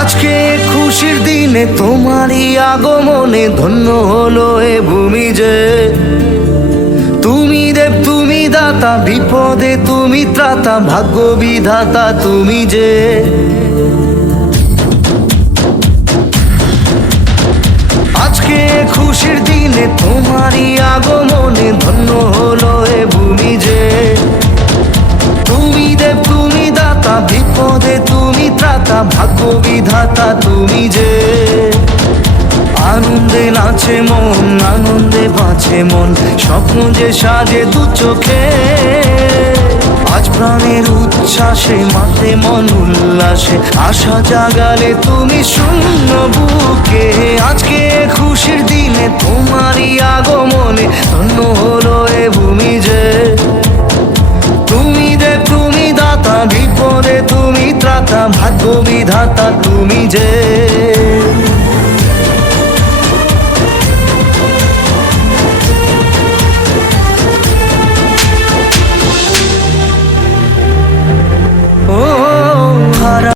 আজকে খুশির দিনে তোমারই আগমনে ধন্য হলো এ ভূমি যে। তুমি দেব তুমি দাতা, বিপদে তুমি ত্রাতা, ভাগ্য বিধাতা তুমি যে। আজকে খুশির দিনে তোমারই আগমনে ধন্য হলো এ ভূমি যে। তুমি দেব তুমি দাতা, বিপদে তুমি ত্রাতা, ভাগ্য বিধাতা তুমি যে। আনন্দে নাচে মন, আনন্দে বাঁচে মন, স্বপ্ন যে সাজে দু চোখে। আজ প্রাণের উচ্ছ্বাসে মাতে মন উল্লাসে, আশা জাগালে তুমি শূন্য বুকে। আজকে খুশির দিনে তোমারই আগমনে ধন্য হলো এ ভূমি যে। তুমি দেব তুমি দাতা, বিপদে তুমি ত্রাতা, ভাগ্য বিধাতা তুমি যে।